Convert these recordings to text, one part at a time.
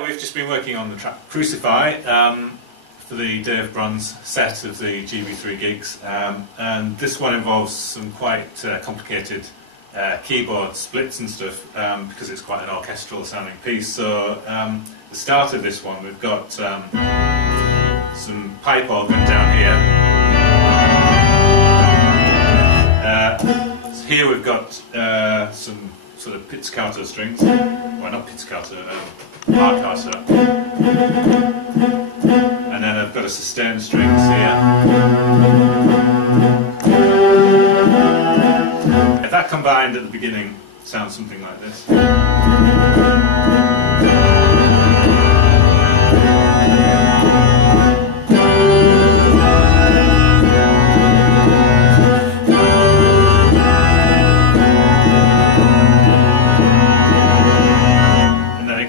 Yeah, we've just been working on the track Crucify for the Day of Brons set of the GB3 gigs, and this one involves some quite complicated keyboard splits and stuff because it's quite an orchestral sounding piece. So the start of this one, we've got some pipe organ down here. So here we've got some sort of pizzicato strings, well not pizzicato, arcato, and then I've got a sustained strings here. If that combined at the beginning sounds something like this.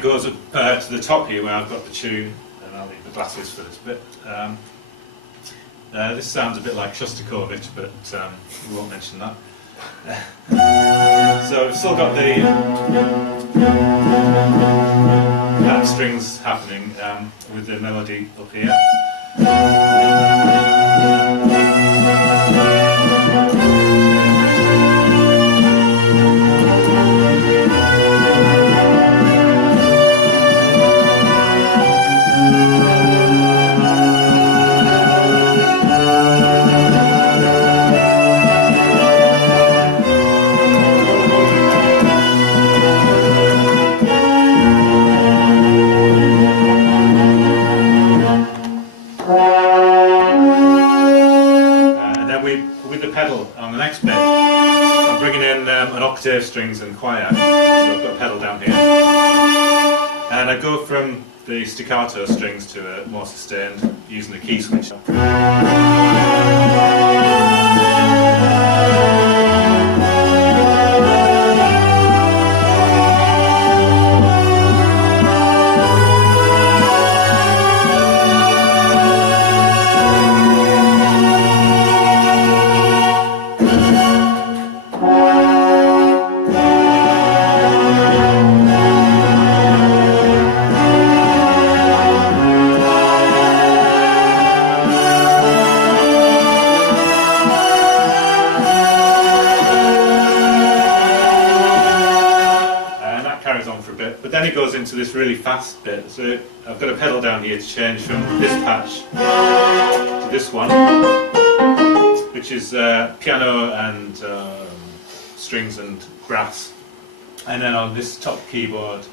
Goes up to the top here where I've got the tune, and I'll leave the glasses for this bit. This sounds a bit like Shostakovich, but we won't mention that. So we've still got the that strings happening with the melody up here. With the pedal on the next bit, I'm bringing in an octave strings and choir, so I've got a pedal down here, and I go from the staccato strings to a more sustained using the key switch. But then it goes into this really fast bit, so I've got a pedal down here to change from this patch to this one, which is piano and strings and brass. And then on this top keyboard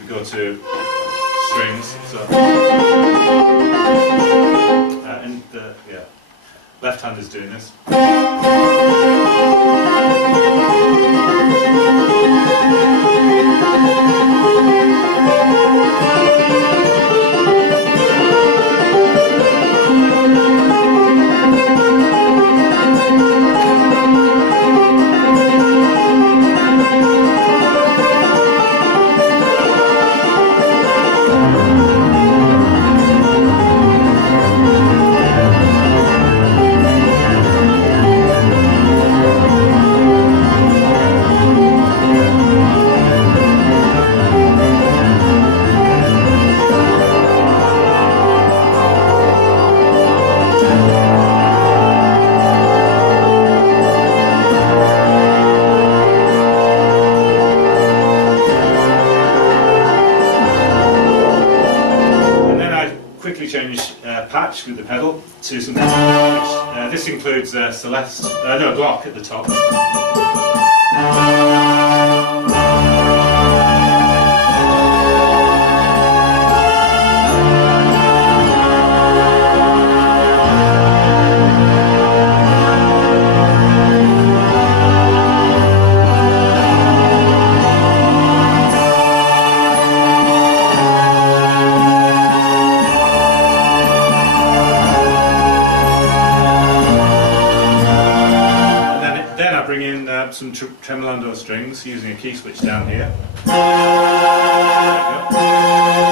we go to strings, so and the left hand is doing this. Change patch with the pedal to something which this includes Celeste, no, Glock at the top. Bring in some tremolando strings using a key switch down here. There we go.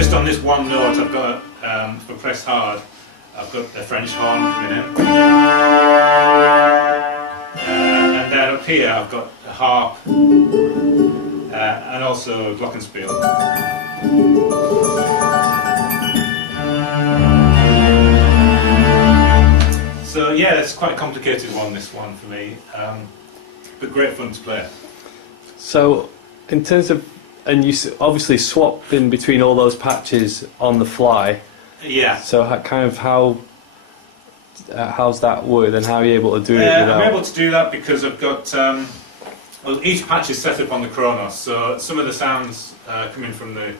just on this one note, I've got, if I press hard, I've got the French horn coming in. And then up here I've got a harp and also glockenspiel. So yeah, it's quite a complicated one, this one for me, but great fun to play. So in terms of, and you obviously swapped in between all those patches on the fly. Yeah. So how's that work, and how are you able to do it without... I'm able to do that because I've got, well, each patch is set up on the Kronos, so some of the sounds come in from the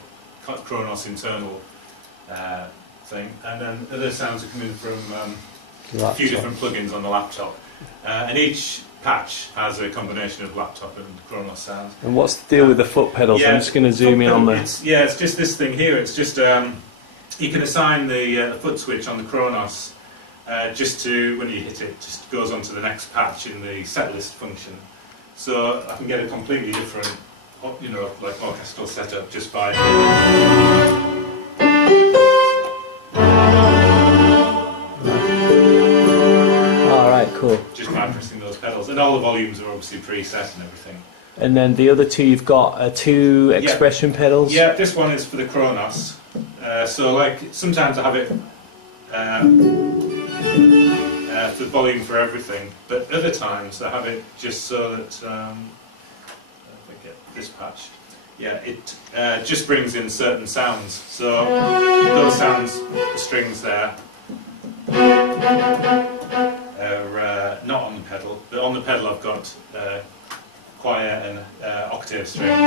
Kronos internal thing, and then other sounds are coming from a few different plugins on the laptop. And each patch has a combination of laptop and Kronos sounds. And what's the deal with the foot pedals? Yeah, I'm just going to zoom in on the... It's just this thing here. It's just, you can assign the foot switch on the Kronos just to, when you hit it, just goes on to the next patch in the set list function. So I can get a completely different, you know, like orchestral setup just by... Cool. Just by pressing those pedals, and all the volumes are obviously preset and everything. And then the other two, you've got two expression pedals. Yeah, this one is for the Kronos. So like sometimes I have it for volume for everything, but other times I have it just so that if I get this patch, yeah, it just brings in certain sounds. So those sounds, the strings there. Not on the pedal, but on the pedal I've got choir and octave strings.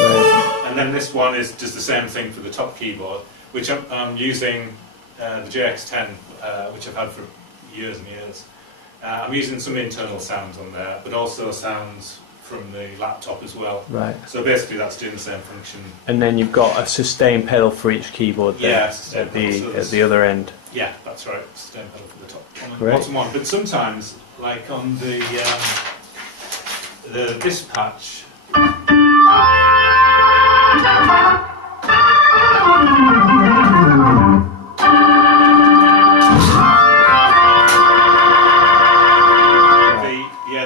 Right. And then this one does the same thing for the top keyboard, which I'm using the JX10, which I've had for years and years. I'm using some internal sounds on there, but also sounds from the laptop as well. Right. So basically that's doing the same function. And then you've got a sustain pedal for each keyboard there, at the other end. Yeah, that's right. Sustain pedal for the top, on the Great. bottom one. But sometimes, like on the this patch,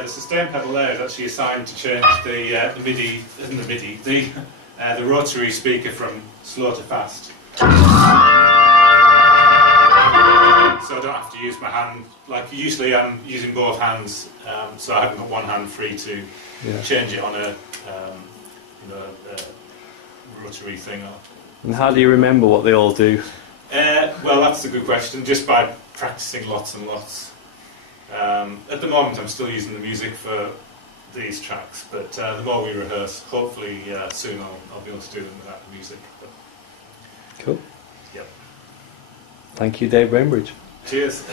the sustain pedal there is actually assigned to change the rotary speaker from slow to fast. So I don't have to use my hand. Like usually, I'm using both hands, so I haven't got one hand free to change it on a rotary thing. And how do you remember what they all do? Well, that's a good question. Just by practicing lots and lots. At the moment I'm still using the music for these tracks, but the more we rehearse, hopefully soon I'll be able to do them without the music. But cool. Yep. Thank you, Dave Bainbridge. Cheers.